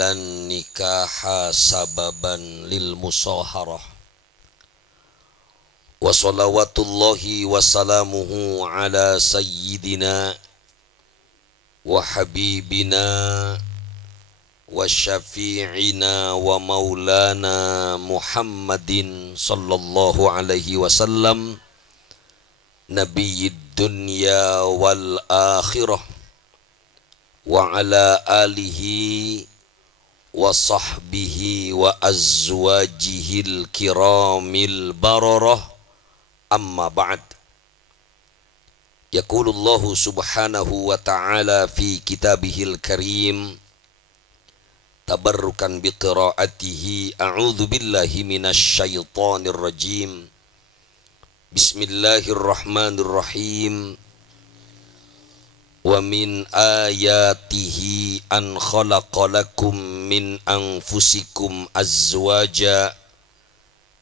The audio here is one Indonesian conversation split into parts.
ja'alan nikaha sababan lil musaharah wa salawatullahi wa salamuhu ala sayyidina wa habibina wa syafi'ina wa maulana Muhammadin sallallahu alaihi wasallam nabiyyid dunya wal akhirah wa ala alihi wa sahbihi wa azwajihil kiramil bararah amma ba'd. Yaqulullahu subhanahu wa ta'ala fi kitabihil karim tabarrukan biqiraatihi a'udzu billahi minasy syaithanir rajim. Bismillahirrahmanirrahim. Wa min ayatihi an khalaqalakum min anfusikum azwaja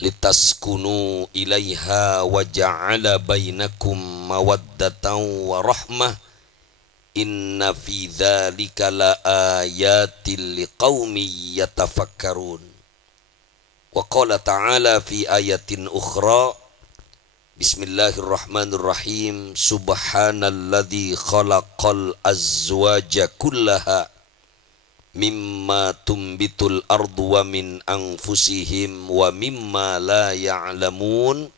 litaskunu ilaiha wa ja'ala bainakum mawaddatan wa rahmah inna fi dzalika la ayatil liqaumin yatafakkarun. Wa qala ta'ala fi ayatin ukhra Bismillahirrahmanirrahim. Subhanalladzi khalaqal azwaja kullaha mimma tumbitul ardu wa min anfusihim wa mimma la ya'lamun.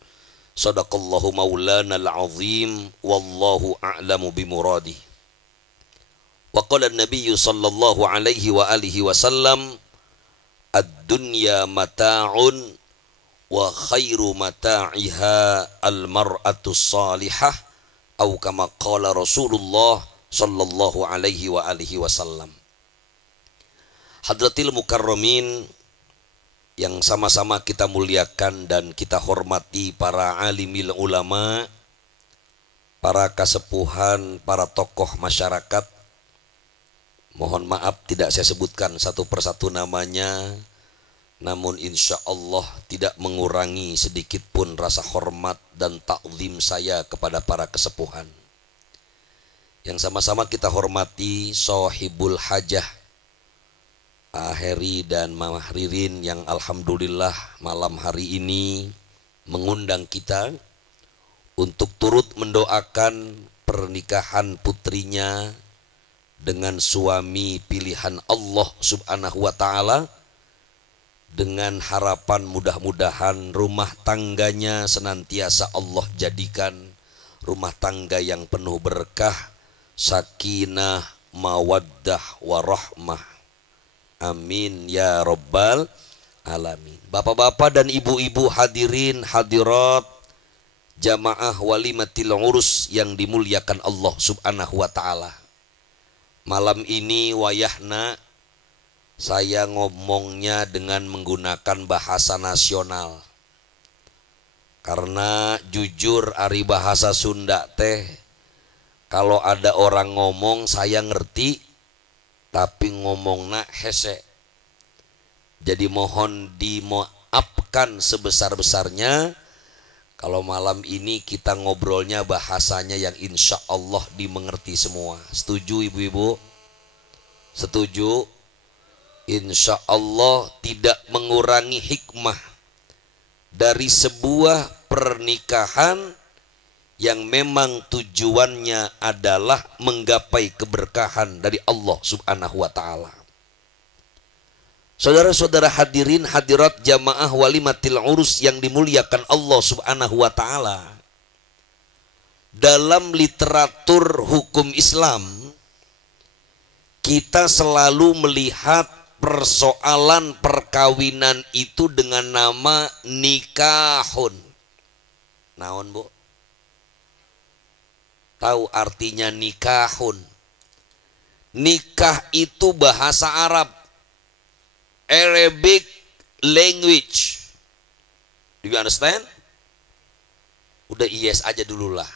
Shadaqallahu maulanal azim wallahu a'lamu bimuradih. Wa qala an-nabiyyu sallallahu alaihi wa alihi wasallam ad-dunya mata'un wa khairu mata'iha al-mar'atu salihah atau kama qala Rasulullah sallallahu alaihi wa alihi wasallam. Hadratil mukarramin yang sama-sama kita muliakan dan kita hormati, para alimil ulama, para kasepuhan, para tokoh masyarakat. Mohon maaf tidak saya sebutkan satu persatu namanya, namun insya Allah tidak mengurangi sedikit pun rasa hormat dan takzim saya kepada para kesepuhan. Yang sama-sama kita hormati Sohibul Hajah Heri dan Mama Ririn yang alhamdulillah malam hari ini mengundang kita untuk turut mendoakan pernikahan putrinya dengan suami pilihan Allah subhanahu wa ta'ala, dengan harapan mudah-mudahan rumah tangganya senantiasa Allah jadikan rumah tangga yang penuh berkah, sakinah, mawaddah, warahmah. Amin ya rabbal alamin. Bapak-bapak dan ibu-ibu hadirin hadirat jamaah walimatil urus yang dimuliakan Allah subhanahu wa ta'ala. Malam ini wayahna saya ngomongnya dengan menggunakan bahasa nasional. Karena jujur ari bahasa Sunda teh, kalau ada orang ngomong saya ngerti, tapi ngomongna hese. Jadi mohon dimaafkan sebesar-besarnya kalau malam ini kita ngobrolnya bahasanya yang insya Allah dimengerti semua. Setuju ibu-ibu? Setuju? Insya Allah tidak mengurangi hikmah dari sebuah pernikahan yang memang tujuannya adalah menggapai keberkahan dari Allah subhanahu wa ta'ala. Saudara-saudara hadirin hadirat jamaah walimatil urus yang dimuliakan Allah subhanahu wa ta'ala, dalam literatur hukum Islam kita selalu melihat persoalan perkawinan itu dengan nama nikahun. Naon bu? Tahu artinya nikahun? Nikah itu bahasa Arab, Arabic language. Do you understand? Udah yes aja dulu lah.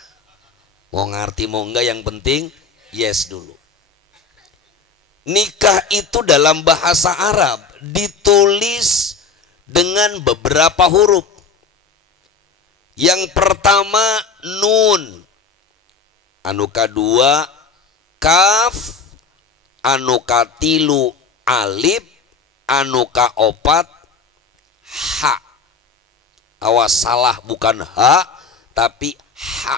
Mau ngerti mau enggak, yang penting yes dulu. Nikah itu dalam bahasa Arab ditulis dengan beberapa huruf. Yang pertama nun, anu kadua kaf, anu katilu alif, anu kaopat ha. Awas salah, bukan ha tapi ha.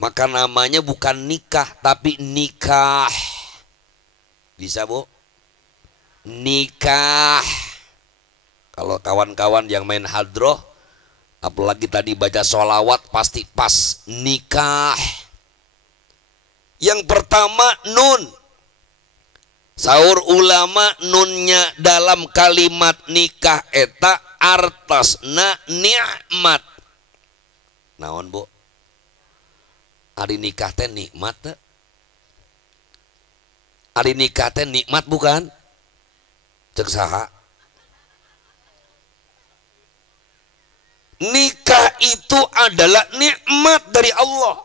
Maka namanya bukan nikah tapi nikah. Bisa Bu? Nikah. Kalau kawan-kawan yang main hadroh, apalagi tadi baca sholawat, pasti pas. Nikah. Yang pertama nun. Saur ulama nunnya dalam kalimat nikah eta artasna nikmat. Naon Bu? Ari nikah teh nikmat teh. Ari nikah teh nikmat bukan? Cek saha? Nikah itu adalah nikmat dari Allah.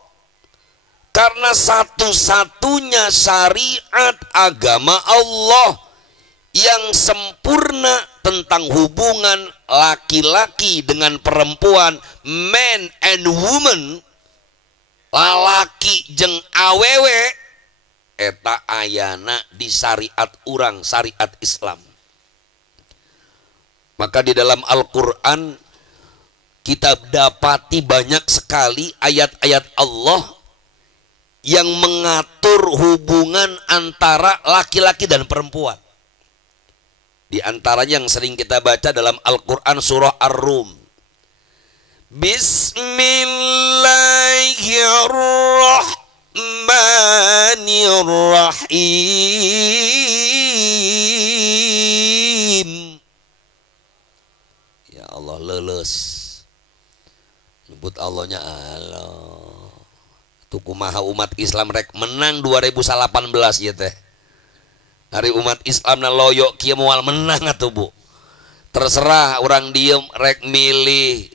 Karena satu-satunya syariat agama Allah yang sempurna tentang hubungan laki-laki dengan perempuan, man and woman, lalaki jeung awewe, eta ayana di syariat urang, syariat Islam. Maka di dalam Al-Quran kita dapati banyak sekali ayat-ayat Allah yang mengatur hubungan antara laki-laki dan perempuan. Di antaranya yang sering kita baca dalam Al-Quran surah Ar-Rum. Bismillahirrahmanirrahim. Ya Allah, leles nyebut Allahnya Allah. Tuh kumaha umat Islam rek menang 2018 ya teh. Hari umat Islam na loyo kieu moal menang atuh Bu. Terserah orang diem rek milih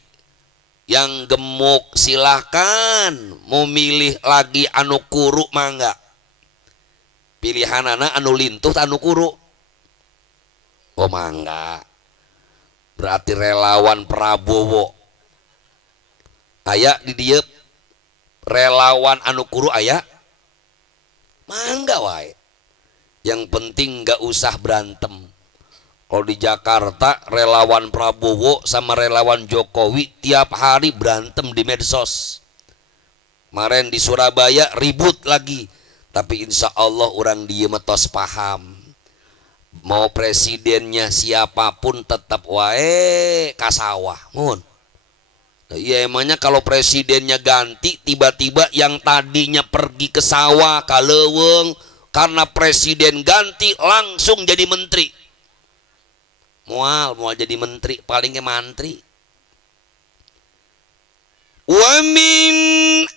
yang gemuk silahkan, mau milih lagi anu kuru mangga. Pilihanana anu lintuh anu kuru. Oh mangga. Berarti relawan Prabowo. Aya di dieu relawan anu kuru aya mangga wae. Yang penting gak usah berantem. Kalau di Jakarta relawan Prabowo sama relawan Jokowi tiap hari berantem di medsos. Kemarin di Surabaya ribut lagi. Tapi insya Allah orang dia metos paham. Mau presidennya siapapun tetap wae kasawah. Mun. Iya emangnya kalau presidennya ganti tiba-tiba yang tadinya pergi ke sawah ka leuweung karena presiden ganti langsung jadi menteri. Mual jadi menteri palingnya mantri. Wa min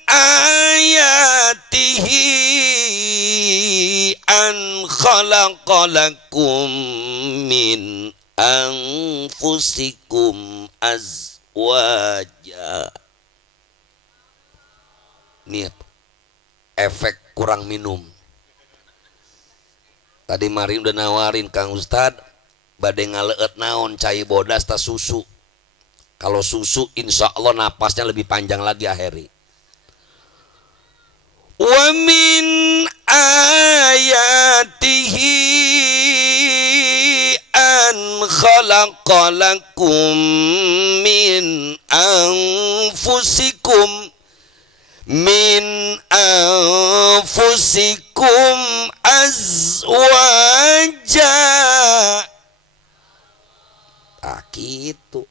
ayatihi an khalaqalakum min anfusikum wajah. Nih efek kurang minum. Tadi mari udah nawarin Kang Ustad badai ngaleet naon cai bodas ta susu. Kalau susu insya Allah napasnya lebih panjang lagi akhiri. Wa min ayatihi an khalaqalakum min anfusikum azwaja. Ah gitu.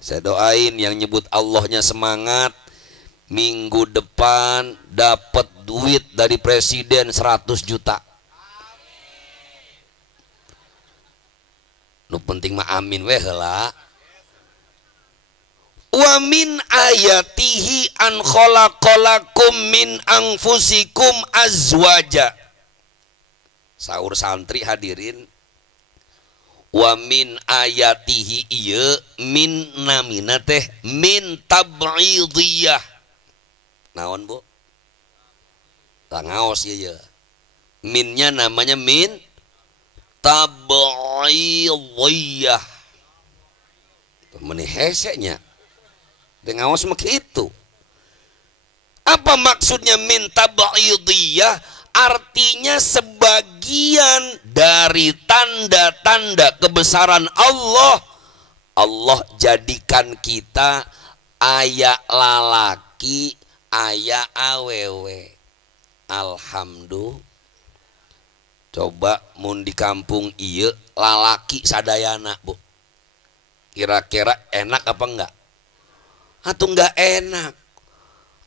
Saya doain yang nyebut Allahnya semangat, minggu depan dapat duit dari presiden 100 juta. Nu penting mah amin weh heula. Wa min ayatihi an khalaqalakum min anfusikum azwaja. Saur santri hadirin. Wa min ayatihi ieu min namina teh min tab'idiyah. Naon Bu? Tangaos ieu. Minnya namanya min tab'idiyah. Meni hesenya. Dengawas mah kitu. Apa maksudnya min tab'idiyah? artinya sebagian dari tanda-tanda kebesaran Allah. Allah jadikan kita aya lalaki, aya awewe. Alhamdulillah. Coba mun di kampung ieu lalaki sadayana, Bu. Kira-kira enak apa enggak? Atau enggak enak?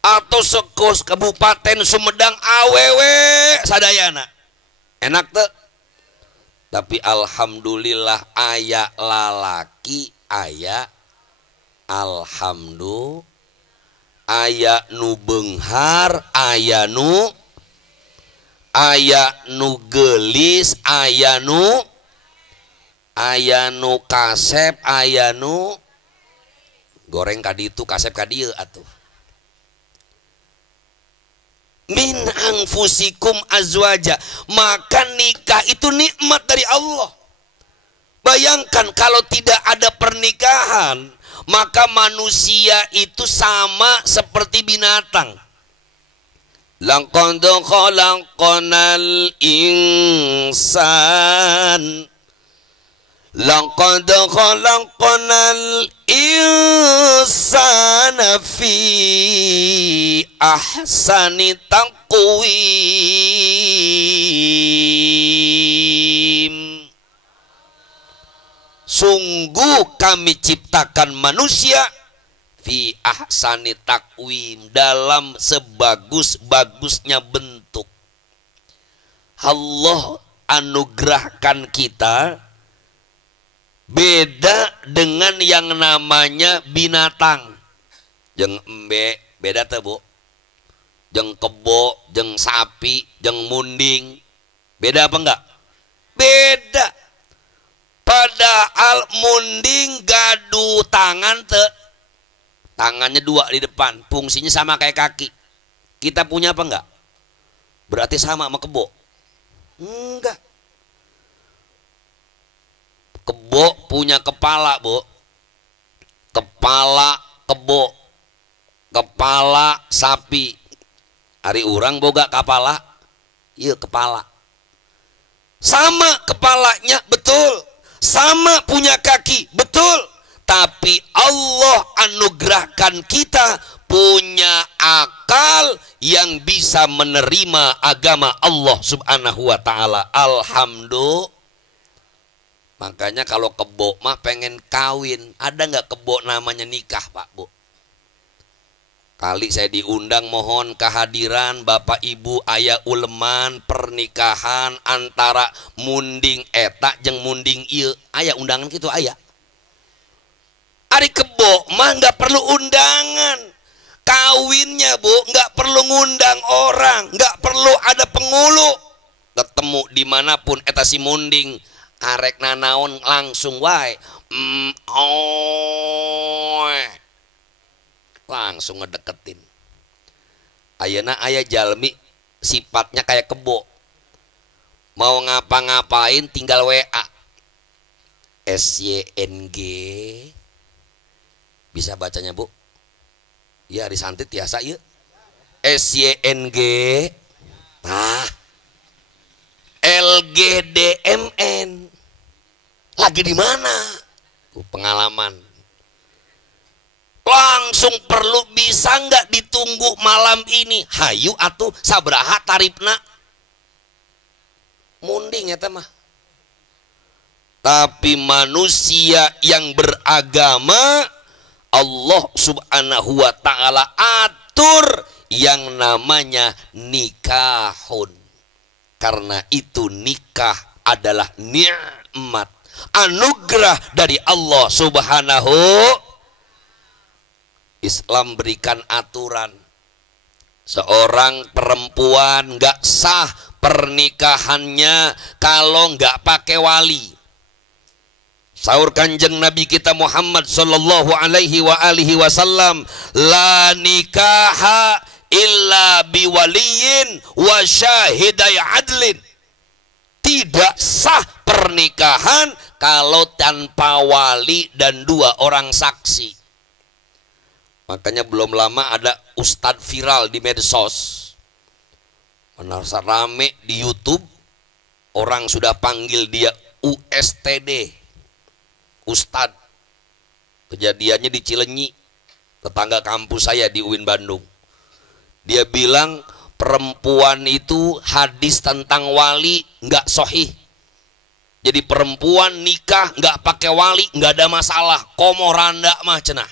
Atau sekos Kabupaten Sumedang awewe sadayana. Enak tuh? Tapi alhamdulillah aya lalaki, aya alhamdulillah, aya nu beunghar, aya nu gelis, aya nu kasep, aya nu goreng kaditu, kasep kadieu atuh. Min anfusikum azwaja, maka nikah itu nikmat dari Allah. Bayangkan kalau tidak ada pernikahan, maka manusia itu sama seperti binatang. Laqad khalaqnal insan, laqad khalaqnal insana fi ahsani taqwim. Sungguh kami ciptakan manusia fi ahsani taqwim, dalam sebagus-bagusnya bentuk. Allah anugerahkan kita beda dengan yang namanya binatang. Jeung embe beda teh, Bu. Jeung kebo, jeung sapi, jeung munding. Beda apa enggak? Beda. Padahal munding gaduh tangan teh. Tangannya dua di depan, fungsinya sama kayak kaki. Kita punya apa enggak? Berarti sama sama kebo? Enggak. Kebo punya kepala, Bu. Kepala kebo, kepala sapi. Ari urang boga kepala, iya kepala. Sama kepalanya, betul. Sama punya kaki, betul. Tapi Allah anugerahkan kita punya akal yang bisa menerima agama Allah subhanahu wa ta'ala. Alhamdulillah. Makanya kalau kebo mah pengen kawin, ada nggak kebo namanya nikah, Pak, Bu? Kali saya diundang, mohon kehadiran Bapak Ibu aya uleman pernikahan antara munding eta jeung munding ieu. Aya undangan gitu aya. Ari kebo mah nggak perlu undangan. Kawinnya, Bu, nggak perlu ngundang orang, nggak perlu ada pengulu. Ketemu dimanapun eta si munding, arek nanaon langsung wae. Langsung ngedeketin. Ayeuna aya jalmi sifatnya kayak kebo. Mau ngapa-ngapain tinggal WA. SYNG. Bisa bacanya, Bu? Ya, disantit biasa ieu. SYNG. Nah. LGDMN. Lagi di mana? Pengalaman. Langsung perlu, bisa nggak ditunggu malam ini? Hayu atuh sabraha tarifna? Munding ya mah. Tapi manusia yang beragama, Allah subhanahu wa ta'ala atur yang namanya nikahun. Karena itu nikah adalah nikmat, anugerah dari Allah subhanahu. Islam berikan aturan, seorang perempuan nggak sah pernikahannya kalau nggak pakai wali. Sahur Kanjeng Nabi kita Muhammad sallallahu alaihi wasallam, la nikaha illa biwaliyin wa syahidai adlin. Tidak sah pernikahan kalau tanpa wali dan dua orang saksi. Makanya belum lama ada ustadz viral di medsos. Merasa rame di YouTube, orang sudah panggil dia USTD, Ustadz. Kejadiannya di Cilenyi, tetangga kampus saya di UIN Bandung. Dia bilang perempuan itu hadis tentang wali nggak sahih. Jadi perempuan nikah nggak pakai wali nggak ada masalah. Komo randa mah cenah.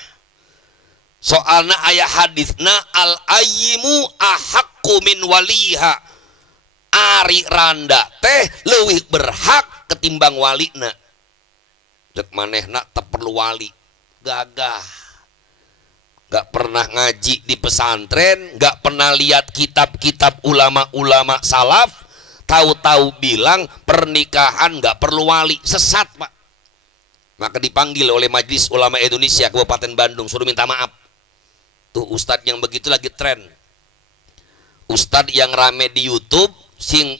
Soalnya ayat hadisna al ayyimu ahakku min waliha. Ari randa teh leuwih berhak ketimbang walina. Cek manehna teu perlu wali. Gagah. Gak pernah ngaji di pesantren, gak pernah lihat kitab-kitab ulama-ulama salaf, tahu-tahu bilang pernikahan gak perlu wali. Sesat, Pak. Maka dipanggil oleh Majelis Ulama Indonesia Kabupaten Bandung, suruh minta maaf. Tuh ustadz yang begitu lagi tren. Ustadz yang rame di YouTube,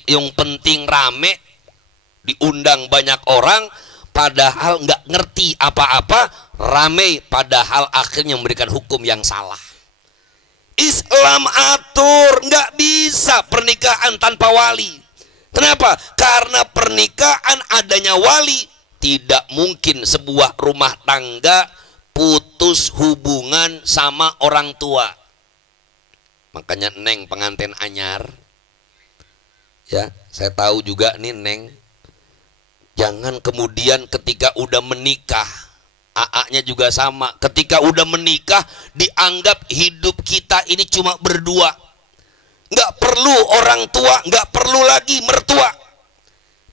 yang penting rame, diundang banyak orang, padahal nggak ngerti apa-apa, rame, padahal akhirnya memberikan hukum yang salah. Islam atur nggak bisa pernikahan tanpa wali. Kenapa? Karena pernikahan adanya wali, tidak mungkin sebuah rumah tangga putus hubungan sama orang tua. Makanya Neng pengantin anyar, ya saya tahu juga nih Neng, jangan kemudian ketika udah menikah, AA-nya juga sama, ketika udah menikah dianggap hidup kita ini cuma berdua, nggak perlu orang tua, nggak perlu lagi mertua.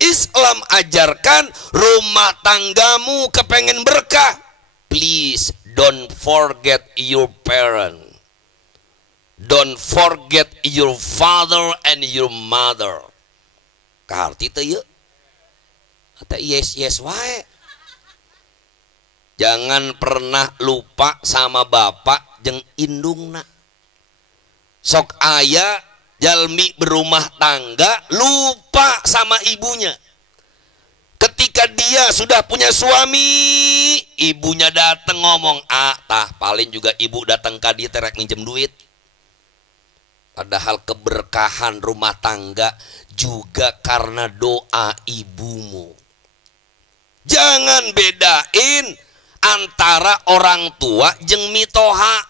Islam ajarkan rumah tanggamu kepengen berkah, please don't forget your parent, don't forget your father and your mother. Karti teh yuk, kata yes wae. Jangan pernah lupa sama bapak jeung indungna. Sok aya jalmi berumah tangga lupa sama ibunya. Ketika dia sudah punya suami, ibunya datang ngomong, tah paling juga ibu datang ke dia terek minjem duit. Padahal keberkahan rumah tangga juga karena doa ibumu. Jangan bedain antara orang tua jeung mitoha.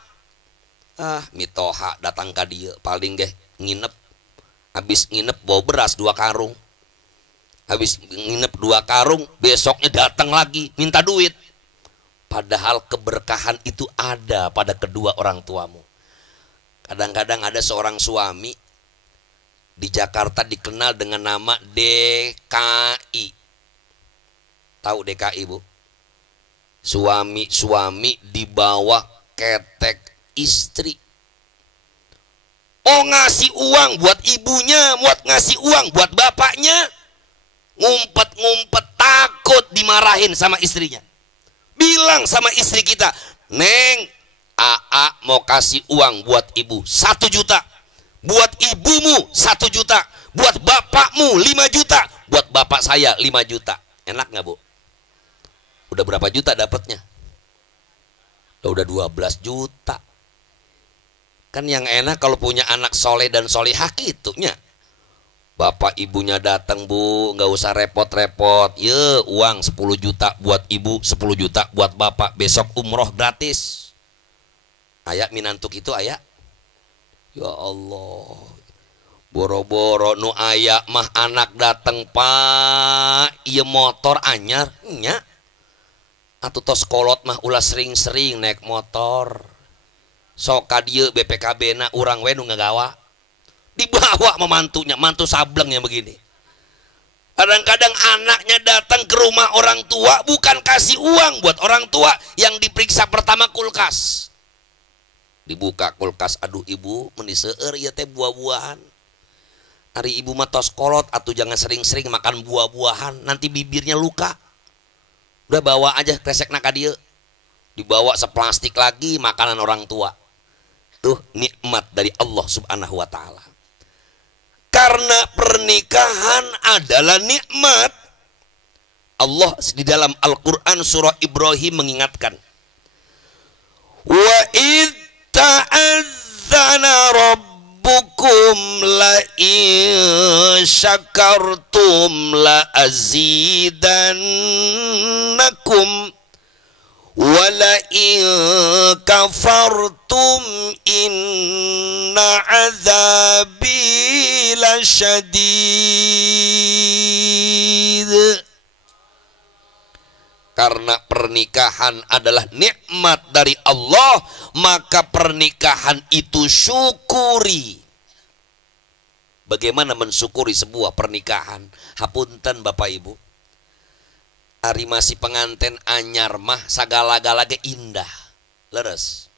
Mitoha datang ke dia paling deh nginep, habis nginep bawa beras 2 karung, habis nginep 2 karung besoknya datang lagi minta duit. Padahal keberkahan itu ada pada kedua orang tuamu. Kadang-kadang ada seorang suami di Jakarta dikenal dengan nama DKI. Tahu DKI, Bu? Suami dibawa ketek istri. Oh, ngasih uang buat ibunya, buat ngasih uang buat bapaknya, ngumpet-ngumpet takut dimarahin sama istrinya. Bilang sama istri kita, Neng, AA mau kasih uang buat ibu 1 juta, buat ibumu 1 juta, buat bapakmu 5 juta, buat bapak saya 5 juta. Enak nggak, Bu? Udah berapa juta dapatnya? Udah 12 juta. Kan yang enak kalau punya anak soleh dan solihah gitunya. Bapak ibunya datang, Bu, nggak usah repot-repot. Ye, uang 10 juta buat ibu, 10 juta buat bapak. Besok umroh gratis. Ayak minantuk itu ayak. Ya Allah. Boro-boro nu ayak mah anak datang, Pak. Iya motor anyar nya. Atuh tos kolot mah ulah sering-sering naik motor. Soka dieu BPKB na urang we nu ngagawa. Dibawa memantunya, mantu sableng yang begini. Kadang-kadang anaknya datang ke rumah orang tua bukan kasih uang buat orang tua, yang diperiksa pertama kulkas. Dibuka kulkas, aduh ibu meni seueur ieu teh buah-buahan. Ari ibu mah tos kolot atuh jangan sering-sering makan buah-buahan, nanti bibirnya luka. Udah bawa aja kresekna ka dieu. Dibawa seplastik lagi makanan orang tua. Tuh nikmat dari Allah Subhanahu wa taala. Karena pernikahan adalah nikmat. Allah di dalam Al-Qur'an surah Ibrahim mengingatkan. Wa id ta'adzana rabbukum la in syakartum la azidannakum wala in kafartum inna azabi lasyadid. Karena pernikahan adalah nikmat dari Allah, maka pernikahan itu syukuri. Bagaimana mensyukuri sebuah pernikahan? Hapunten Bapak Ibu, ari masih penganten anyar mah sagala-galanya indah, leres.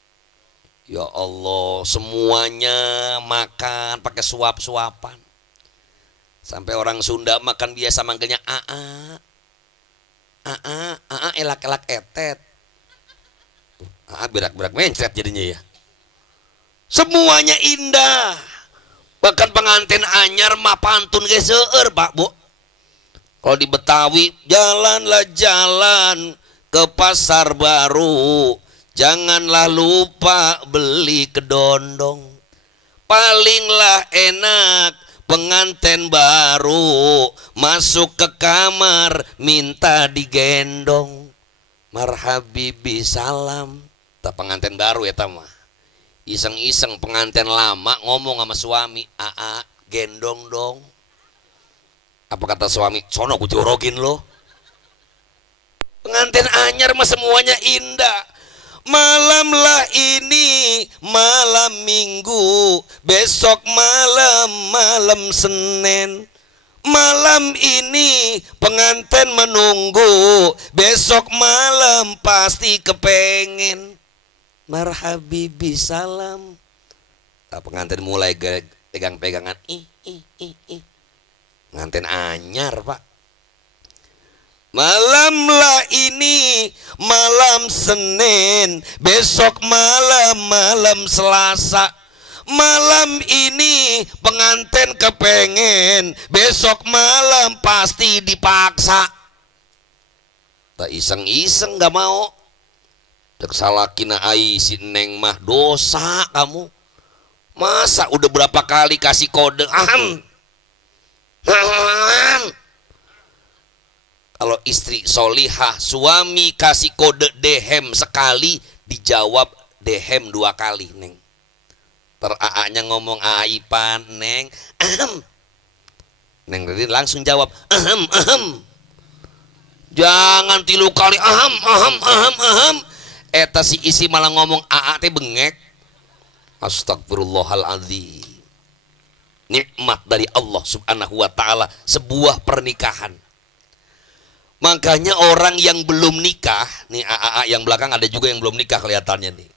Ya Allah, semuanya makan pakai suap-suapan. Sampai orang Sunda makan biasa manggilnya aa. Elak-elak etet. Berak-berak mencret jadinya ya. Semuanya indah. Bahkan pengantin anyar mah pantun ge seueur, Pak Bu. Kalau di Betawi, jalanlah jalan ke pasar baru, janganlah lupa beli kedondong. Palinglah enak pengantin baru masuk ke kamar minta digendong. Marhabibi salam. Tak pengantin baru ya mah. Iseng-iseng pengantin lama ngomong sama suami, "Aa, gendong dong." Apa kata suami? "Sono ku jorogin lo." Pengantin anyar mah semuanya indah. Malamlah ini malam Minggu, besok malam Senin. Malam ini pengantin menunggu, besok malam pasti kepengen. Marhabibi salam. Pengantin mulai pegang-pegangan. Pengantin anyar, Pak. Malamlah ini malam Senin, besok malam Selasa. Malam ini pengantin kepengen, besok malam pasti dipaksa. Tak iseng-iseng gak mau. Tak salah kina ai si Neng mah dosa kamu. Masa udah berapa kali kasih kode aham. Kalau istri solihah, suami kasih kode dehem sekali, dijawab dehem 2 kali, Neng. Ter-aa-nya ngomong aipan, Neng, ahem. Neng tadi langsung jawab, ahem, ahem. Jangan 3 kali, ahem, ahem, ahem, ahem. Eta si isi malah ngomong aa teh bengek. Astagfirullahaladzim. Nikmat dari Allah subhanahu wa ta'ala sebuah pernikahan. Makanya orang yang belum nikah, nih AA yang belakang ada juga yang belum nikah kelihatannya nih.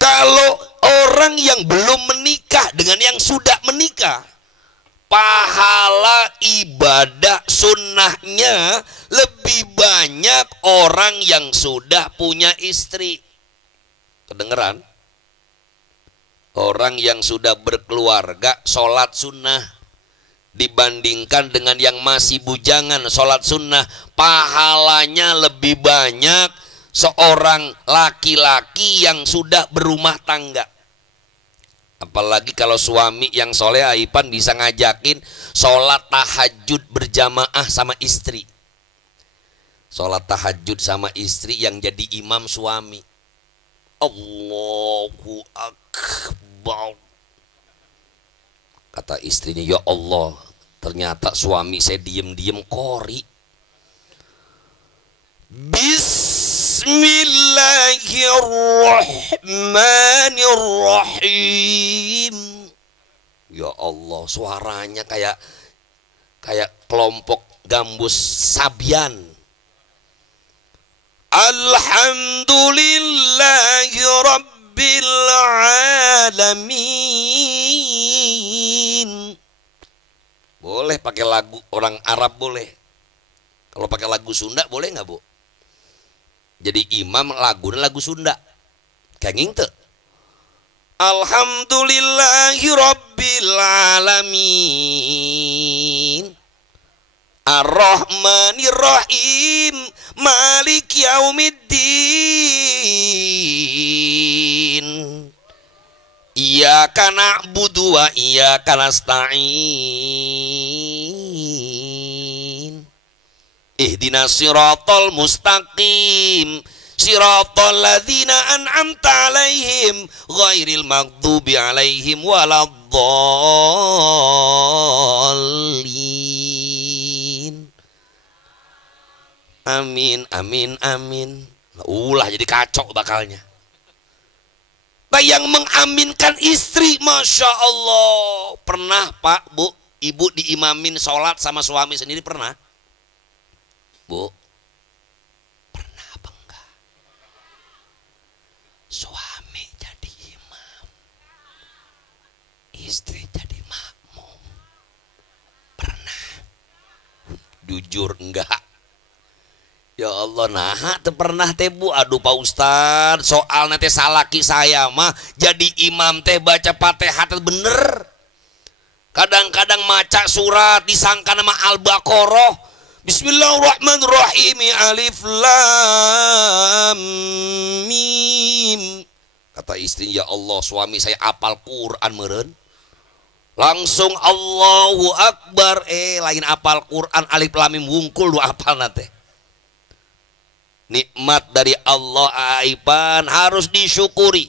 Kalau orang yang belum menikah dengan yang sudah menikah, pahala ibadah sunnahnya lebih banyak orang yang sudah punya istri. Kedengeran? Orang yang sudah berkeluarga sholat sunnah dibandingkan dengan yang masih bujangan sholat sunnah, pahalanya lebih banyak seorang laki-laki yang sudah berumah tangga. Apalagi kalau suami yang soleh aipan bisa ngajakin sholat tahajud berjamaah sama istri. Sholat tahajud sama istri yang jadi imam suami. Allahu Akbar. Kata istrinya, ya Allah, ternyata suami saya diem-diem kori. Bismillahirrahmanirrahim. Ya Allah, suaranya kayak kelompok gambus sabian. Alhamdulillahi Rabbil Alamin. Boleh pakai lagu orang Arab boleh. Kalau pakai lagu Sunda boleh nggak Bu? Jadi imam lagu Sunda. Kenging tuh. Alhamdulillahi Rabbil Alamin. Ar-Rahmanir-Rahim. Malik Yaumiddin. Iyyaka na'budu wa iyyaka nasta'in. Ihdinas siratal mustaqim. Siratal ladzina an'amta 'alaihim ghairil maghdubi 'alaihim waladdallin. Amin amin amin. Ulah jadi kacau bakalnya. Nah, yang mengaminkan istri, Masya Allah. Pernah Pak, Bu, Ibu diimamin sholat sama suami sendiri pernah? Bu, pernah apa enggak? Suami jadi imam, istri jadi makmum. Pernah? Jujur enggak? Ya Allah, nah teu pernah teh Bu. Aduh Pak Ustad, soal nanti salaki saya mah jadi imam teh baca Fatihah teh bener. Kadang-kadang maca surat disangka nama Al-Baqarah. Bismillahirrahmanirrahim. Alif lam mim. Kata istri, ya Allah suami saya apal Quran meureun. Langsung Allahu Akbar, lain apal Quran alif lam mim wungkul dua apal nate. Nikmat dari Allah aiban harus disyukuri.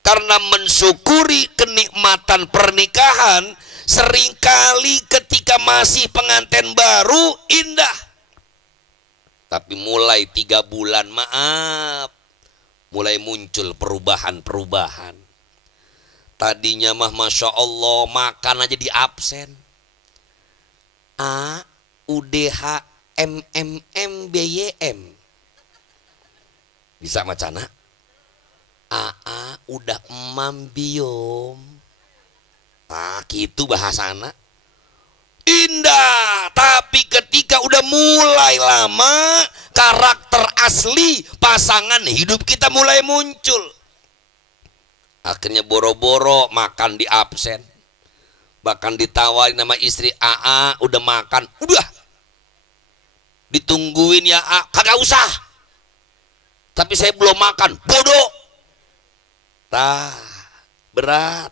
Karena mensyukuri kenikmatan pernikahan seringkali ketika masih pengantin baru indah. Tapi mulai 3 bulan maaf, mulai muncul perubahan-perubahan. Tadinya mah Masya Allah makan aja di absen. A, UDH, MMM bisa macana. AA udah mambiom. Nah gitu bahasana. Indah. Tapi ketika udah mulai lama, karakter asli pasangan hidup kita mulai muncul. Akhirnya boro-boro makan di absen. Bahkan ditawarin nama istri, AA udah makan. Udah ditungguin ya, kagak usah. Tapi saya belum makan, bodoh. Tah, berat.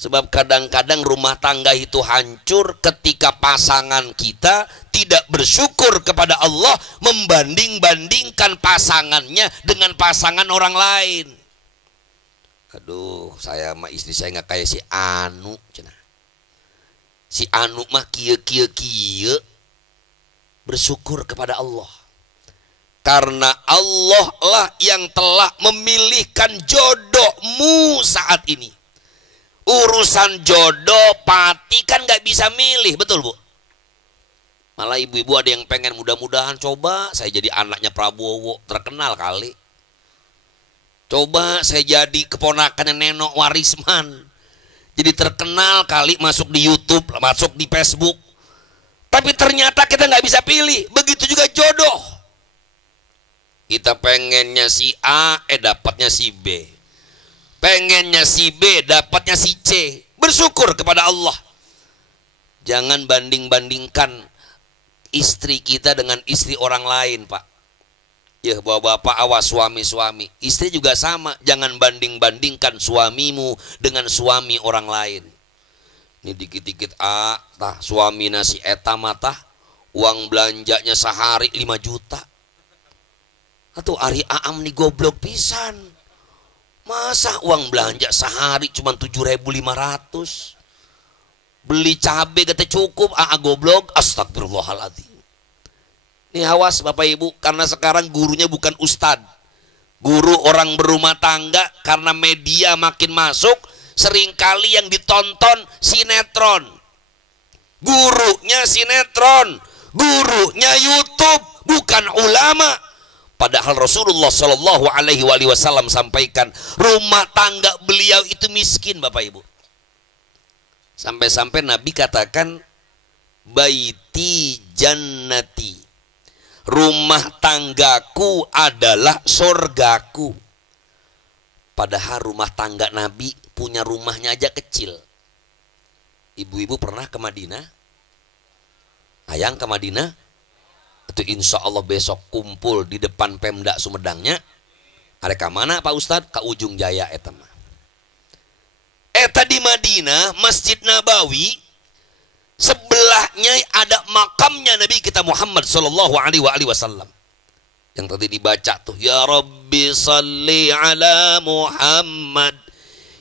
Sebab kadang-kadang rumah tangga itu hancur ketika pasangan kita tidak bersyukur kepada Allah, membanding-bandingkan pasangannya dengan pasangan orang lain. Aduh, saya sama istri saya nggak kayak si Anu, cina. Si Anu mah kieu. Bersyukur kepada Allah. Karena Allah lah yang telah memilihkan jodohmu saat ini. Urusan jodoh pati kan gak bisa milih, betul Bu? Malah ibu-ibu ada yang pengen mudah-mudahan coba saya jadi anaknya Prabowo, terkenal kali. Coba saya jadi keponakannya Neno Warisman, jadi terkenal kali, masuk di YouTube, masuk di Facebook. Tapi ternyata kita nggak bisa pilih. Begitu juga jodoh. Kita pengennya si A, dapatnya si B. Pengennya si B, dapatnya si C. Bersyukur kepada Allah. Jangan banding-bandingkan istri kita dengan istri orang lain, Pak. Ya bapak-bapak, awas suami-suami. Istri juga sama. Jangan banding-bandingkan suamimu dengan suami orang lain. Ini dikit-dikit tah suami nasi eta matah uang belanjanya sehari 5 juta. Atau Ari Aam nih goblok pisan. Masa uang belanja sehari cuma 7.500. Beli cabai kata cukup, goblok. Astagfirullahaladzim. Ini awas Bapak Ibu, karena sekarang gurunya bukan ustad. Guru orang berumah tangga, karena media makin masuk. Seringkali yang ditonton sinetron. Gurunya sinetron, gurunya YouTube, bukan ulama. Padahal Rasulullah Shallallahu Alaihi Wasallam sampaikan rumah tangga beliau itu miskin, Bapak Ibu. Sampai-sampai Nabi katakan baiti jannati, rumah tanggaku adalah sorgaku. Padahal rumah tangga Nabi punya rumahnya aja kecil. Ibu-ibu pernah ke Madinah? Ayang ke Madinah? Itu insya Allah besok kumpul di depan Pemda Sumedangnya. Ada ke mana Pak Ustadz? Ke Ujung Jaya eta mah. Eta di Madinah, Masjid Nabawi, sebelahnya ada makamnya Nabi kita Muhammad sallallahu alaihi wasallam. Yang tadi dibaca tuh, ya Rabbi salli ala Muhammad,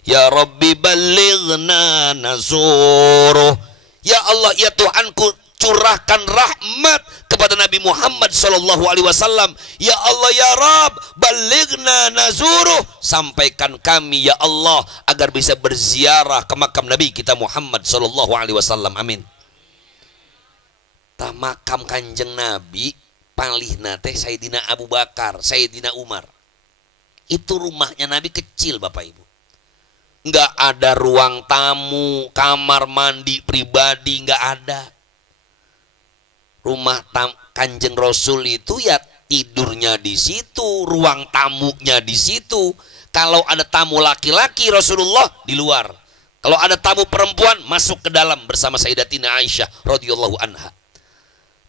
ya Rabbi balighna nazuruh. Ya Allah, ya Tuhanku, curahkan rahmat kepada Nabi Muhammad sallallahu alaihi wasallam. Ya Allah, ya Rabb, balighna nazuruh, sampaikan kami ya Allah agar bisa berziarah ke makam Nabi kita Muhammad sallallahu alaihi wasallam. Amin. Tah makam Kanjeng Nabi palihna teh Sayyidina Abu Bakar, Sayyidina Umar. Itu rumahnya Nabi kecil Bapak Ibu. Enggak ada ruang tamu, kamar mandi pribadi, enggak ada. Rumah Kanjeng Rasul itu ya tidurnya di situ, ruang tamunya di situ. Kalau ada tamu laki-laki Rasulullah di luar. Kalau ada tamu perempuan masuk ke dalam bersama Sayyidatina Aisyah radhiyallahu anha.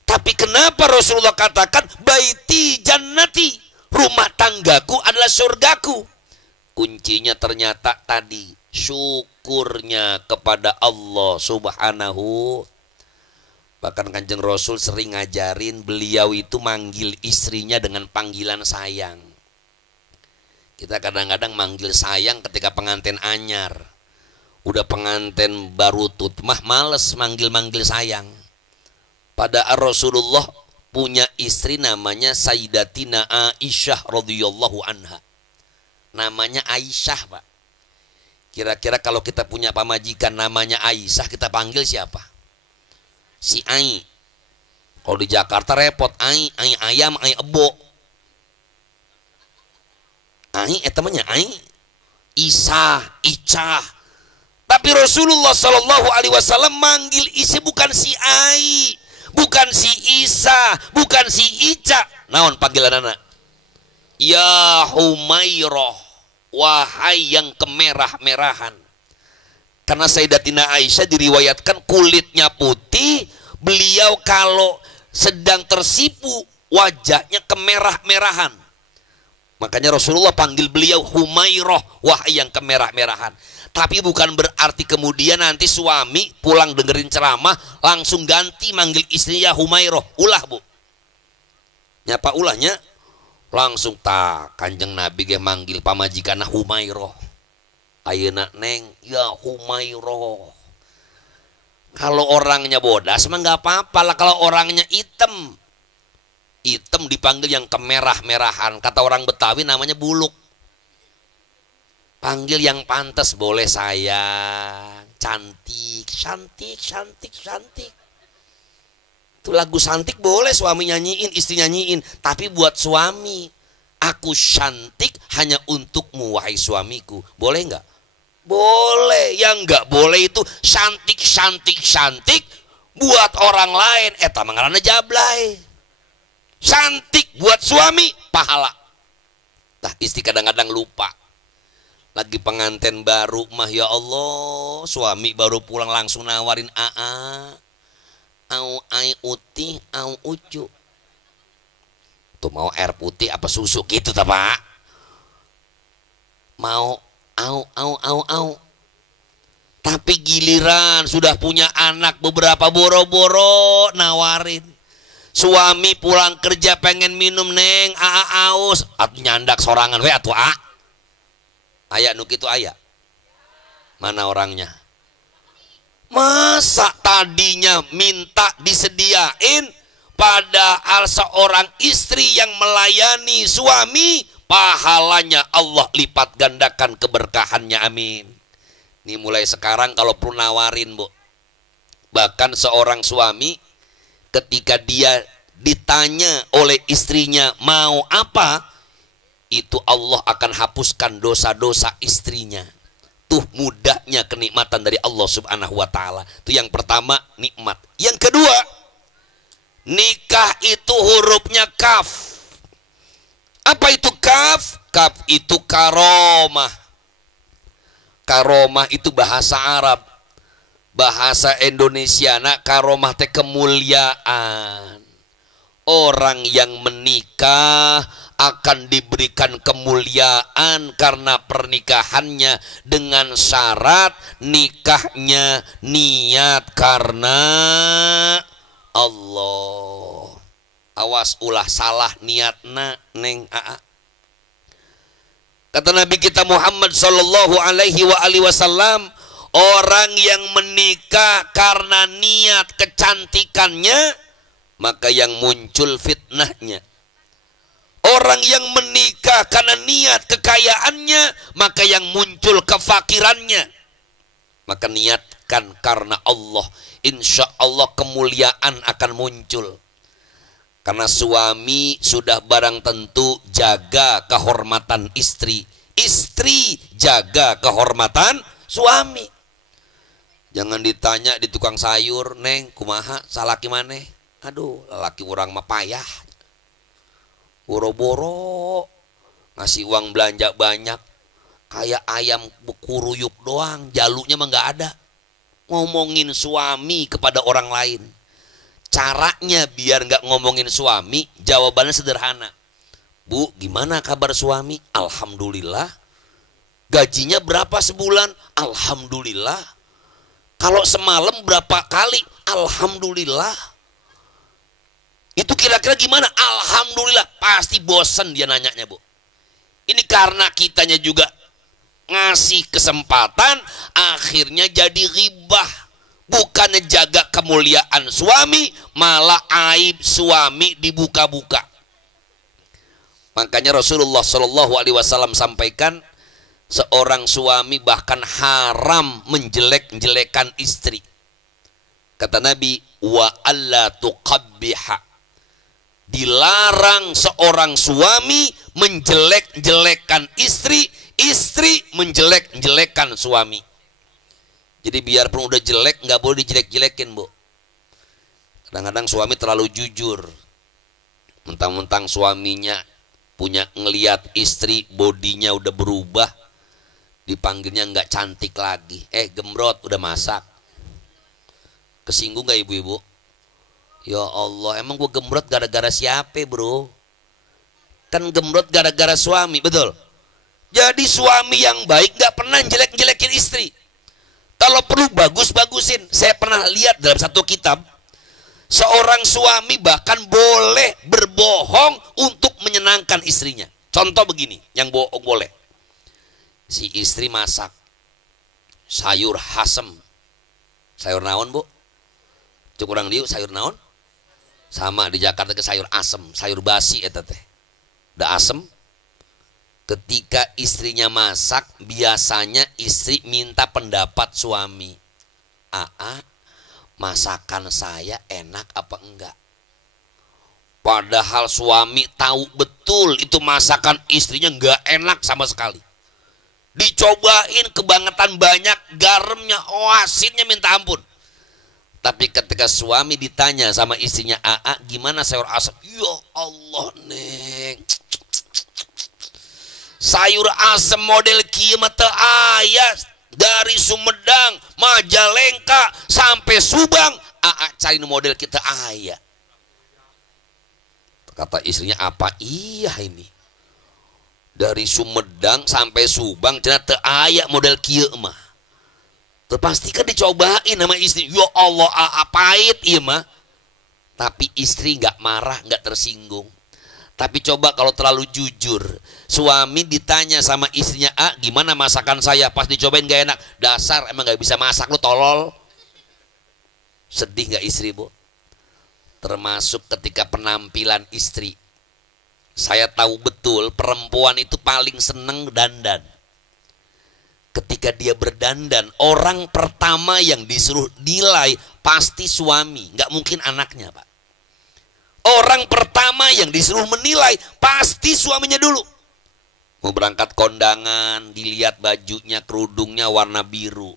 Tapi kenapa Rasulullah katakan baiti jannati, rumah tanggaku adalah surgaku? Kuncinya ternyata tadi syukurnya kepada Allah Subhanahu. Bahkan Kanjeng Rasul sering ngajarin beliau itu manggil istrinya dengan panggilan sayang. Kita kadang-kadang manggil sayang ketika pengantin anyar. Udah pengantin baru tutmah males manggil-manggil sayang. Padahal Rasulullah punya istri namanya Sayyidatina Aisyah radhiyallahu anha. Namanya Aisyah, Pak. Kira-kira kalau kita punya pamajikan namanya Aisyah, kita panggil siapa? Si Ai. Kalau di Jakarta repot, Ai ayam, Ai ebo. Ai temannya Ai, Isa, Ica. Tapi Rasulullah sallallahu alaihi wasallam manggil istri bukan si Ai, bukan si Isa, bukan si Ica. Naon panggilan anak? Ya Humairah, wahai yang kemerah-merahan. Karena Sayyidatina Aisyah diriwayatkan kulitnya putih, beliau kalau sedang tersipu wajahnya kemerah-merahan. Makanya Rasulullah panggil beliau Humairah, wahai yang kemerah-merahan. Tapi bukan berarti kemudian nanti suami pulang dengerin ceramah langsung ganti manggil istrinya Humairah. Ulah Bu. Nyapa ulahnya? Langsung tak Kanjeng Nabi ge manggil pamajikanna Humairah. Ayeuna neng, ya Humairah. Kalau orangnya bodas mah nggak apa-apa lah. Kalau orangnya hitam dipanggil yang kemerah-merahan. Kata orang Betawi namanya buluk. Panggil yang pantas boleh sayang, cantik, cantik, cantik, cantik. Itu lagu cantik boleh suami nyanyiin, istri nyanyiin. Tapi buat suami, aku cantik hanya untukmu wahai suamiku. Boleh nggak? Boleh. Yang nggak boleh itu cantik, cantik, cantik buat orang lain. Eta mangarana jablay. Cantik buat suami pahala. Tah istri kadang-kadang lupa. Lagi pengantin baru mah ya Allah, suami baru pulang langsung nawarin au ai uti au ucu. Tuh mau air putih apa susu gitu ta Pak? Mau au. Tapi giliran sudah punya anak beberapa boro-boro nawarin. Suami pulang kerja pengen minum neng, aus, atuh nyandak sorangan we atuh Aya nu kitu aya. Mana orangnya? Masa tadinya minta disediain, padahal seorang istri yang melayani suami, pahalanya Allah lipat gandakan keberkahannya, amin. Ini mulai sekarang kalau perlu nawarin Bu. Bahkan seorang suami ketika dia ditanya oleh istrinya mau apa, itu Allah akan hapuskan dosa-dosa istrinya. Tuh mudahnya kenikmatan dari Allah Subhanahu wa taala. Itu yang pertama, nikmat. Yang kedua, nikah itu hurufnya kaf. Apa itu kaf? Kaf itu karomah. Karomah itu bahasa Arab. Bahasa Indonesia nak karomah teh kemuliaan. Orang yang menikah akan diberikan kemuliaan karena pernikahannya dengan syarat nikahnya niat karena Allah. Awas ulah salah niatna neng Aa. Kata Nabi kita Muhammad sallallahu alaihi wasallam, orang yang menikah karena niat kecantikannya, maka yang muncul fitnahnya. Orang yang menikah karena niat kekayaannya, maka yang muncul kefakirannya. Maka niatkan karena Allah, insya Allah kemuliaan akan muncul. Karena suami sudah barang tentu jaga kehormatan istri, istri jaga kehormatan suami. Jangan ditanya di tukang sayur, neng kumaha salaki maneh, aduh lelaki orang mah payah, boro-boro ngasih uang belanja banyak, kayak ayam bekuruyuk doang, jaluknya mah nggak ada. Ngomongin suami kepada orang lain, caranya biar nggak ngomongin suami, jawabannya sederhana. Bu, gimana kabar suami? Alhamdulillah. Gajinya berapa sebulan? Alhamdulillah. Kalau semalam berapa kali? Alhamdulillah. Itu kira-kira gimana? Alhamdulillah. Pasti bosen dia nanyanya, Bu. Ini karena kitanya juga ngasih kesempatan, akhirnya jadi ghibah. Bukannya jaga kemuliaan suami, malah aib suami dibuka-buka. Makanya Rasulullah Shallallahu Alaihi Wasallam sampaikan, seorang suami bahkan haram menjelek-jelekan istri. Kata Nabi, wa alla tuqabbiha. Dilarang seorang suami menjelek-jelekan istri, istri menjelek-jelekan suami. Jadi biarpun udah jelek, nggak boleh dijelek-jelekin, Bu. Kadang-kadang suami terlalu jujur. Mentang-mentang suaminya punya ngeliat istri bodinya udah berubah, dipanggilnya nggak cantik lagi. Gembrot udah masak. Kesinggung nggak ibu-ibu? Ya Allah, emang gua gembrot gara-gara siapa, bro? Kan gembrot gara-gara suami, betul? Jadi suami yang baik nggak pernah jelek-jelekin istri. Kalau perlu bagus-bagusin. Saya pernah lihat dalam satu kitab, seorang suami bahkan boleh berbohong untuk menyenangkan istrinya. Contoh begini, yang bohong boleh. Si istri masak sayur hasem. Sayur naon, Bu? Cuk urang dieu sayur naon? Sama di Jakarta ke sayur asem, sayur basi eta teh. Da asem. Ketika istrinya masak, biasanya istri minta pendapat suami. Aa, masakan saya enak apa enggak? Padahal suami tahu betul itu masakan istrinya enggak enak sama sekali. Dicobain kebangetan banyak, garamnya, asinnya minta ampun. Tapi ketika suami ditanya sama istrinya, Aa, gimana sayur asam? Ya Allah, Neng. Sayur asem model kieu mah teu aya, dari Sumedang, Majalengka sampai Subang, Aa cari model kita aya. Kata istrinya, apa iya ini? Dari Sumedang sampai Subang cenah teu aya model kieu mah. Terpastikan dicobain sama istri. Ya Allah, Aa pahit ieu mah. Tapi istri nggak marah, nggak tersinggung. Tapi coba kalau terlalu jujur, suami ditanya sama istrinya, gimana masakan saya? Pas dicobain gak enak. Dasar emang gak bisa masak, lu tolol. Sedih gak istri, Bu? Termasuk ketika penampilan istri. Saya tahu betul perempuan itu paling seneng dandan. Ketika dia berdandan, orang pertama yang disuruh nilai pasti suami, gak mungkin anaknya, Pak. Orang pertama yang disuruh menilai pasti suaminya dulu. Mau berangkat kondangan, dilihat bajunya, kerudungnya warna biru,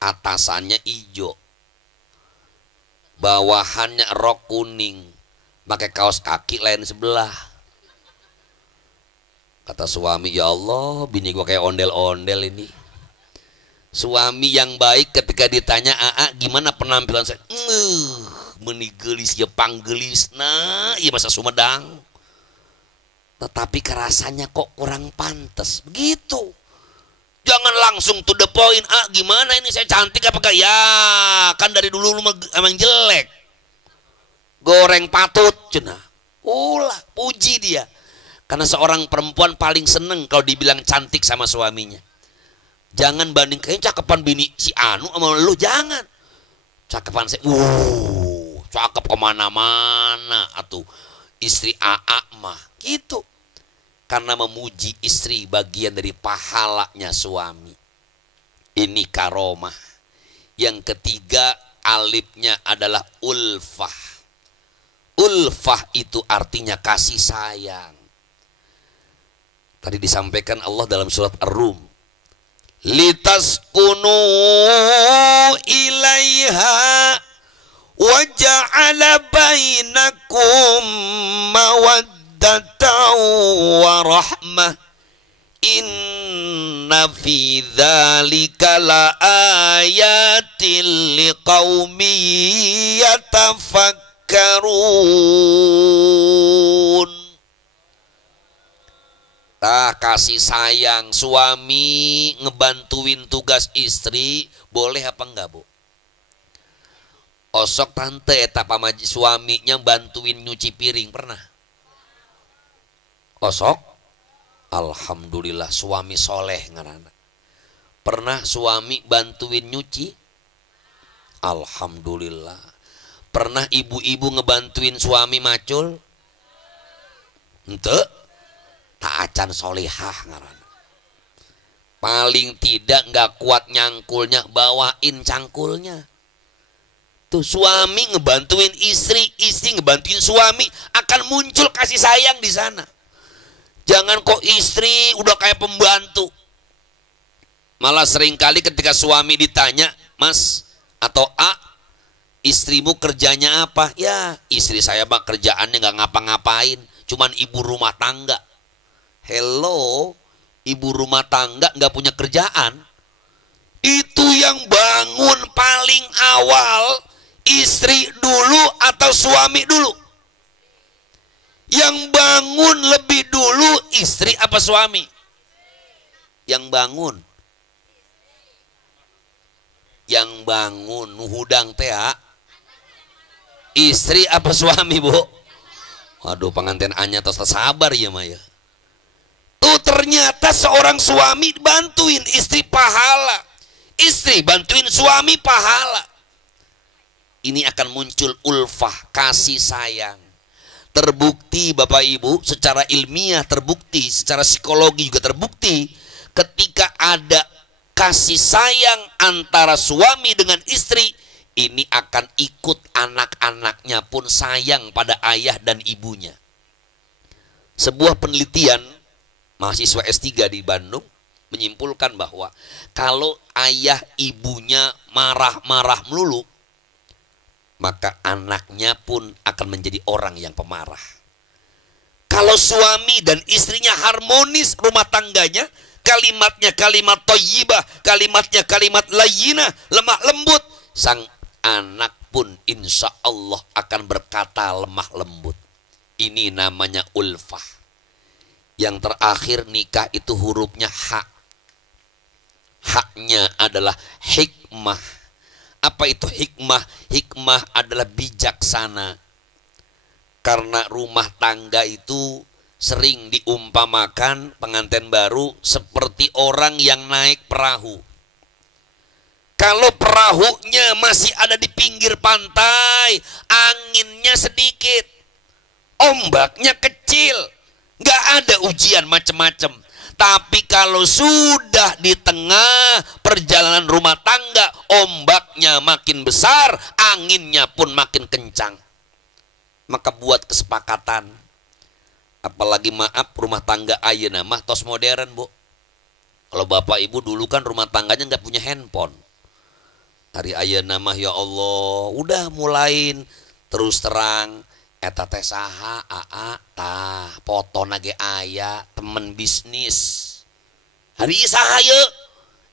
atasannya hijau, bawahannya rok kuning, pakai kaos kaki lain sebelah. Kata suami, ya Allah, bini gua kayak ondel-ondel ini. Suami yang baik ketika ditanya, Aa gimana penampilan saya? Menigelis ya panggelis, nah iya masa Sumedang. tetapi kerasanya kok kurang pantas. Begitu. Jangan langsung to the point. Ah, gimana ini saya cantik apakah? Ya, kan dari dulu lu emang jelek. Goreng patut cenah. Ulah, puji dia. Karena seorang perempuan paling seneng kalau dibilang cantik sama suaminya. Jangan banding kayaknya cakepan bini si Anu sama lu, jangan. Cakepan saya, cakep kemana-mana atuh. Istri AA mah gitu. Karena memuji istri bagian dari pahalanya suami. Ini karomah. Yang ketiga alifnya adalah ulfah. Ulfah itu artinya kasih sayang. Tadi disampaikan Allah dalam surat Ar-Rum. Litaskunu ilaiha wa ja'ala bainakum mawaddatan wa rahmah. Inna fi dzalika la ayatin liqaumin yatafakkarun. Kasih sayang suami ngebantuin tugas istri boleh apa enggak, Bu? Osok tante eta pamaji suaminya bantuin nyuci piring pernah? Osok? Alhamdulillah suami soleh ngaranna. Pernah suami bantuin nyuci? Alhamdulillah. Pernah ibu-ibu ngebantuin suami macul? Ente? Acan solehah ngaran. Paling tidak nggak kuat nyangkulnya, bawain cangkulnya. Tuh suami ngebantuin istri, istri ngebantuin suami, akan muncul kasih sayang di sana. Jangan kok istri udah kayak pembantu. Malah seringkali ketika suami ditanya, Mas atau A, istrimu kerjanya apa? Ya istri saya mah kerjaannya nggak ngapa-ngapain, cuman ibu rumah tangga. Hello, ibu rumah tangga nggak punya kerjaan. Itu yang bangun paling awal istri dulu atau suami dulu? Yang bangun lebih dulu istri apa suami? Yang bangun. Yang bangun nuhudang teh istri apa suami, Bu? Waduh, pengantin anya tos sabar ya Maya. Tuh ternyata seorang suami bantuin istri pahala. Istri bantuin suami pahala. Ini akan muncul ulfah, kasih sayang. Terbukti Bapak Ibu, secara ilmiah terbukti, secara psikologi juga terbukti. Ketika ada kasih sayang antara suami dengan istri, ini akan ikut anak-anaknya pun sayang pada ayah dan ibunya. Sebuah penelitian mahasiswa S3 di Bandung menyimpulkan bahwa kalau ayah ibunya marah-marah melulu, maka anaknya pun akan menjadi orang yang pemarah. Kalau suami dan istrinya harmonis rumah tangganya, kalimatnya kalimat thayyibah, kalimatnya kalimat layyinah, lemah lembut, sang anak pun insya Allah akan berkata lemah lembut. Ini namanya ulfah. Yang terakhir nikah itu hurufnya ha. Haknya adalah hikmah. Apa itu hikmah? Hikmah adalah bijaksana. Karena rumah tangga itu sering diumpamakan pengantin baru seperti orang yang naik perahu. Kalau perahunya masih ada di pinggir pantai, anginnya sedikit, ombaknya kecil, nggak ada ujian macam-macam. Tapi kalau sudah di tengah perjalanan rumah tangga, ombaknya makin besar, anginnya pun makin kencang. Maka buat kesepakatan. Apalagi maaf rumah tangga ayeuna mah tos modern, Bu. Kalau bapak ibu dulu kan rumah tangganya nggak punya handphone. Hari ayeuna mah ya Allah, udah mulain terus terang. Eta teh saha aa tah potona ge aya temen bisnis. Hari ieu saha yeu?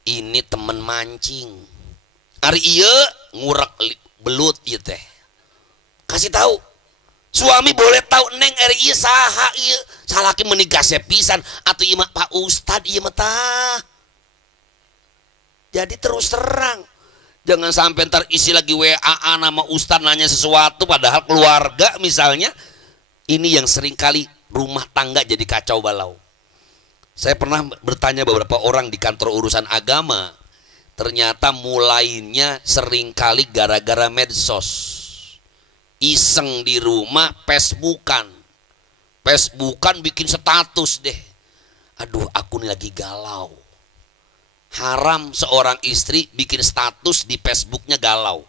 Ini temen mancing. Hari ieu ngurek belut ieu teh. Kasih tahu. Suami boleh tahu neng RI saha ieu. Salaki menikah sepisan atau ieu mah Pak Ustad ieu mah tah. Jadi terus terang. Jangan sampai ntar isi lagi WA nama Ustad nanya sesuatu padahal keluarga misalnya. Ini yang seringkali rumah tangga jadi kacau balau. Saya pernah bertanya beberapa orang di kantor urusan agama. Ternyata mulainya seringkali gara-gara medsos. Iseng di rumah Facebookan bikin status deh. Aduh aku nih lagi galau. Haram seorang istri bikin status di Facebooknya galau.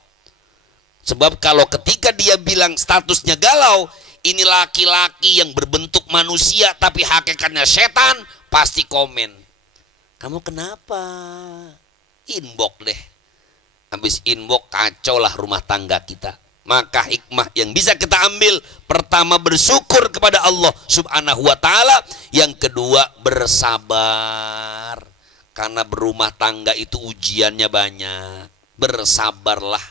Sebab kalau ketika dia bilang statusnya galau, ini laki-laki yang berbentuk manusia tapi hakikatnya setan, pasti komen. Kamu kenapa? Inbox deh. Habis inbox kacau lah rumah tangga kita. Maka hikmah yang bisa kita ambil, pertama bersyukur kepada Allah subhanahu wa ta'ala. Yang kedua bersabar. Karena berumah tangga itu ujiannya banyak. Bersabarlah.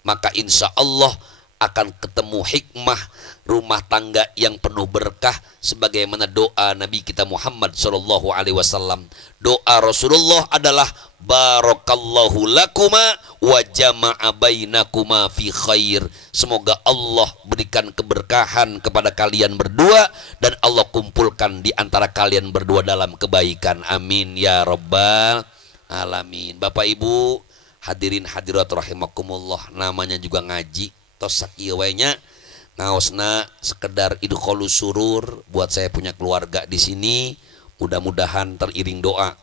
Maka insya Allah akan ketemu hikmah rumah tangga yang penuh berkah, sebagaimana doa Nabi kita Muhammad SAW. Doa Rasulullah adalah barakallahu lakuma wa jama'a bainakuma fi khair. Semoga Allah berikan keberkahan kepada kalian berdua dan Allah kumpulkan di antara kalian berdua dalam kebaikan. Amin ya rabbal alamin. Bapak Ibu hadirin hadirat rahimakumullah, namanya juga ngaji tos sakieu we nya ngaosna sekedar idkholus surur buat saya punya keluarga di sini, mudah-mudahan teriring doa.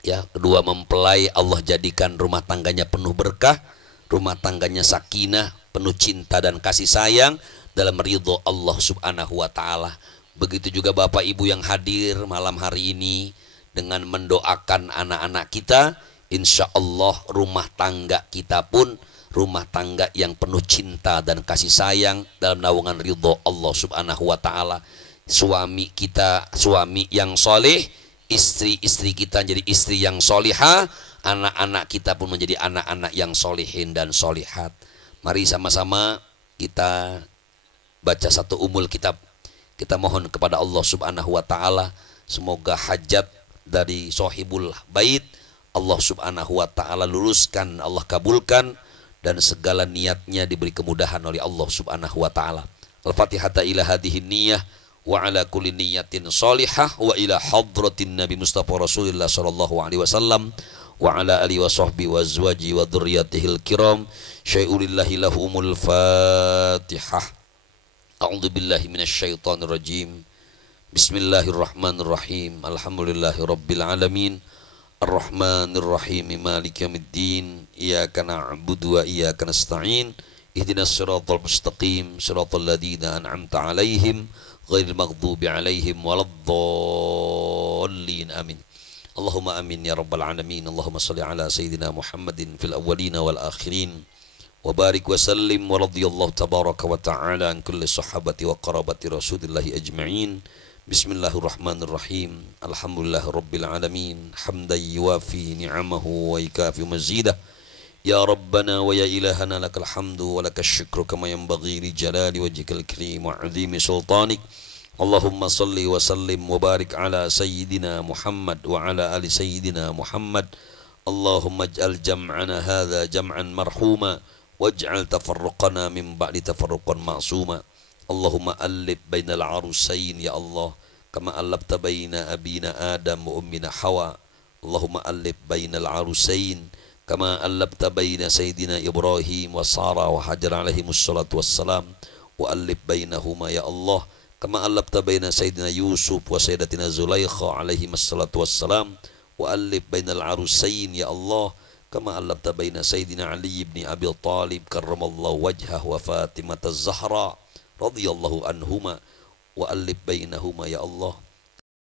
Ya, kedua mempelai Allah jadikan rumah tangganya penuh berkah, rumah tangganya sakinah, penuh cinta dan kasih sayang dalam ridho Allah subhanahu wa ta'ala. Begitu juga Bapak Ibu yang hadir malam hari ini dengan mendoakan anak-anak kita, insya Allah rumah tangga kita pun rumah tangga yang penuh cinta dan kasih sayang dalam naungan ridho Allah subhanahu wa ta'ala. Suami kita suami yang soleh, istri-istri kita jadi istri yang solihah, anak-anak kita pun menjadi anak-anak yang solehin dan solihat. Mari sama-sama kita baca satu umul kitab. Kita mohon kepada Allah subhanahu wa ta'ala, semoga hajat dari sohibul bait Allah subhanahu wa ta'ala luruskan, Allah kabulkan, dan segala niatnya diberi kemudahan oleh Allah subhanahu wa ta'ala. Al-Fatihata ila hadhihi niyah wa ala kulli niyatin salihah wa ila hadratin Nabi Mustafa Rasulullah sallallahu alaihi wasallam wa ala alihi wa sahbihi wa azwaji wa dzurriyyatihil kiram. Syai'ulillahi lahumul Fatihah. A'udzu billahi minasyaitonir rajim. Bismillahirrahmanirrahim. Alhamdulillahi rabbil alamin. Ar-Rahmanir Rahim, Maliki Yaumiddin. Iyyaka na'budu wa iyyaka nasta'in. Ihdinas siratal mustaqim, siratal ladzina an'amta 'alaihim ghairil maghdubi 'alaihim waladdallin. Amin. Allahumma amin ya rabbal alamin. Allahumma shalli ala sayyidina Muhammadin fil awwalin wal akhirin. Wa barik wa sallim wa radhiyallahu tabaraka wa ta'ala an kulli sahabati wa qarabati Rasulillah ajma'in. Bismillahirrahmanirrahim. Alhamdulillah rabbil alamin. Hamdan yuwafi ni'amahu wa yukafi mazidah. Ya Rabbana wa ya ilahana lakal hamdu wa lakal syukru kama yanbaghi li jalali wajhikal karim wa 'azimi sultanik. Allahumma salli wa sallim wa barik ala sayyidina Muhammad wa ala ali sayyidina Muhammad. Allahumma ij'al jam'ana hadha jam'an marhuma waj'al tafarruqana min ba'di tafarruqan ma'suma. Allahumma alif bainal arusain ya Allah kama alafta baina abina Adam wa ummina Hawa. Allahumma alif bainal arusain kama alafta baina sayyidina Ibrahim wa Sarah wa Hajar alaihimus salatu wassalam. Wa alif bainahuma ya Allah kama alafta baina sayyidina Yusuf wa sayyidatina Zulaikha alaihimus salatu wassalam. Wa alif bainal arusain ya Allah kama alafta baina sayyidina Ali ibn Abi Talib karramallahu wajhahu wa Fatimah az-Zahra radhiyallahu anhuma. Wa alif bainahuma ya Allah